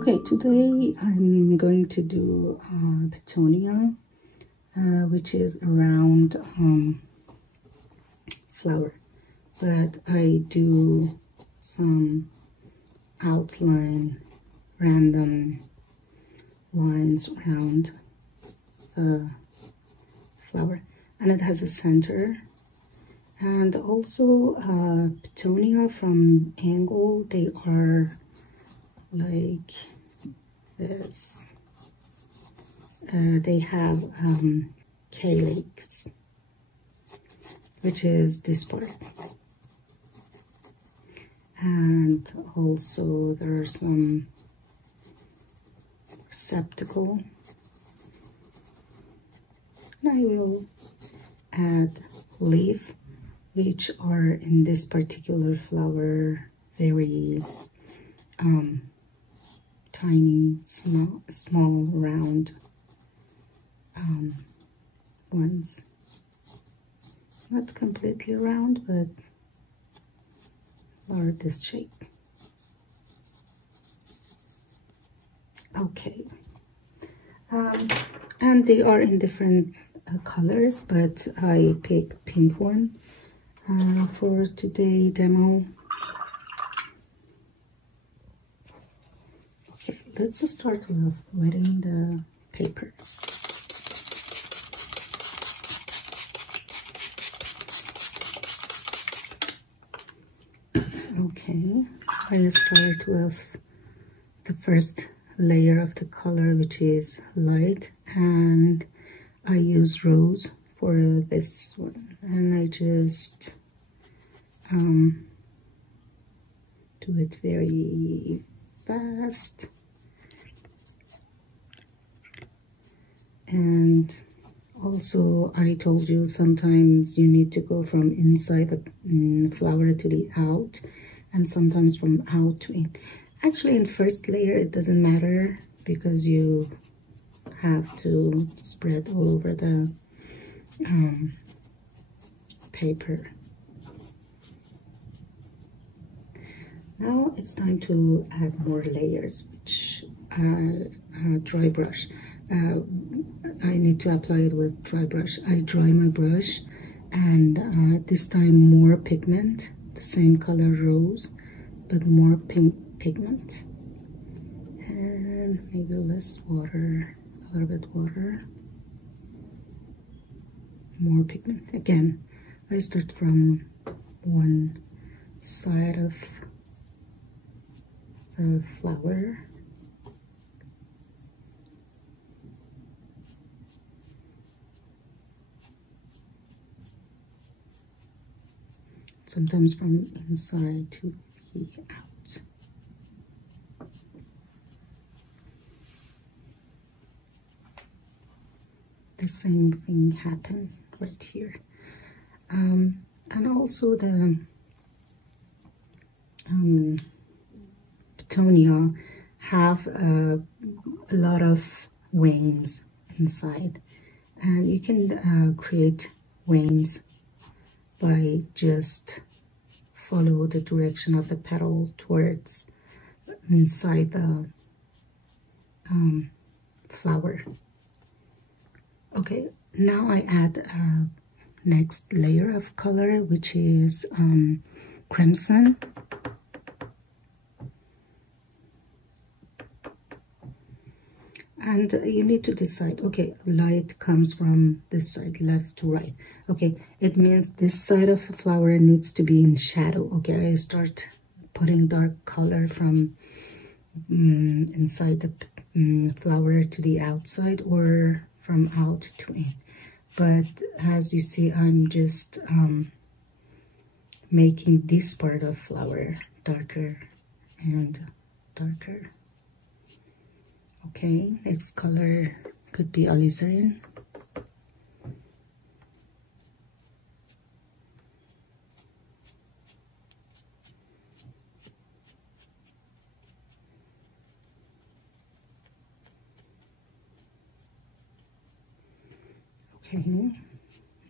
Okay, today I'm going to do Petunia, which is a round flower, but I do some outline, random lines around the flower, and it has a center. And also Petunia from angle, they are like this. They have calyx, which is this part, and also there are some receptacle. And I will add leaf, which are in this particular flower very tiny, small, round ones. Not completely round, but are this shape. Okay, and they are in different colors, but I picked pink one for today demo. Okay, let's start with wetting the paper. Okay, I start with the first layer of the color, which is light, and I use rose for this one, and I just do it very fast. And also, I told you sometimes you need to go from inside the flower to the out, and sometimes from out to in. Actually, in first layer it doesn't matter because you have to spread all over the paper. Now it's time to add more layers, which dry brush. I need to apply it with dry brush. I dry my brush, and this time more pigment, the same color rose, but more pink pigment, and maybe less water, a little bit water, more pigment. Again, I start from one side of the flower. Sometimes from inside to the out. The same thing happened right here. And also the Petunia have a lot of veins inside, and you can create veins by just follow the direction of the petal towards inside the flower. Okay, now I add next layer of color, which is crimson. And you need to decide, okay, light comes from this side, left to right. Okay, it means this side of the flower needs to be in shadow. Okay, I start putting dark color from inside the flower to the outside, or from out to in. But as you see, I'm just making this part of flower darker and darker. Okay, next color could be alizarin. Okay,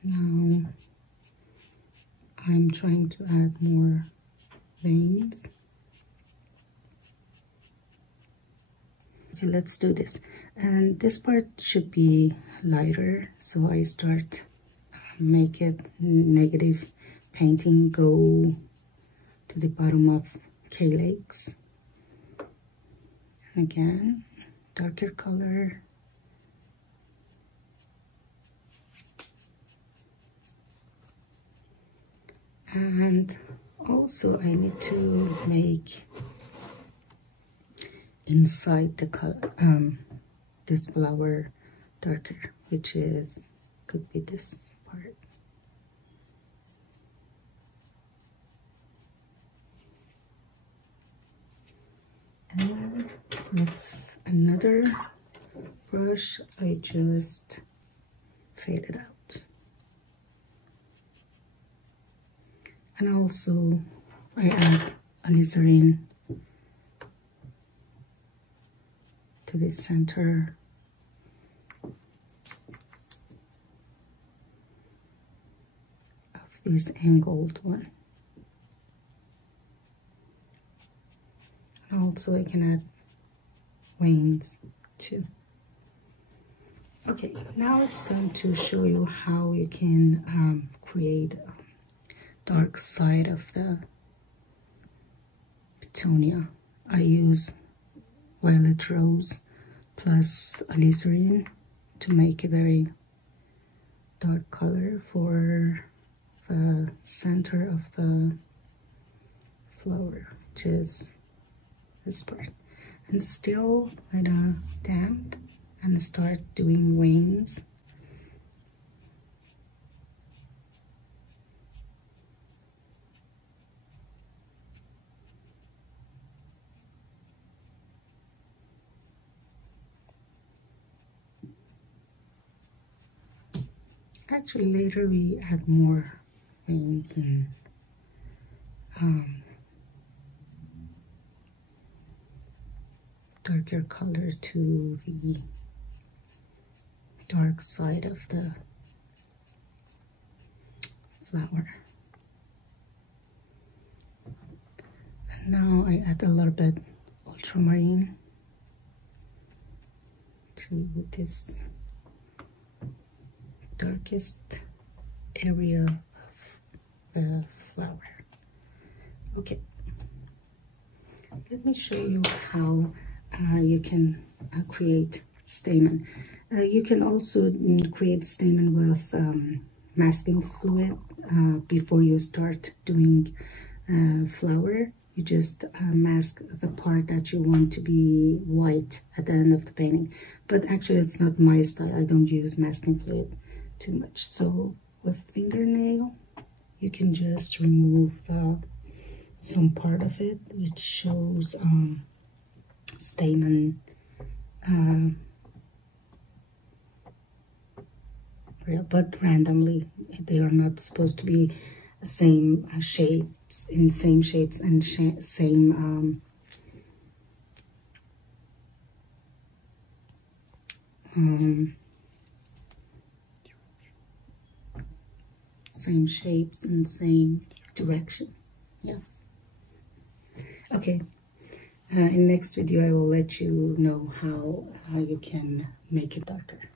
now I'm trying to add more veins. Okay, let's do this. And this part should be lighter, so I start make it negative painting, go to the bottom of K-legs. Again, darker color. And also I need to make inside the color, this flower darker, which is could be this part. And with another brush, I just fade it out. And also I add alizarin to the center of this angled one. And also I can add veins too. Okay, now it's time to show you how you can create dark side of the Petunia. I use violet rose plus alizarin to make a very dark color for the center of the flower, which is this part. And still let it damp and start doing veins. Actually, later we add more veins and darker color to the dark side of the flower. And now I add a little bit ultramarine to this darkest area of the flower. Okay, let me show you how you can create stamen. You can also create stamen with masking fluid before you start doing flower. You just mask the part that you want to be white at the end of the painting. But actually it's not my style. I don't use masking fluid too much. So with fingernail you can just remove some part of it which shows stamen but randomly. They are not supposed to be the same shapes, in same shapes and same same shapes and same direction. Yeah. Okay. In next video I will let you know how you can make it darker.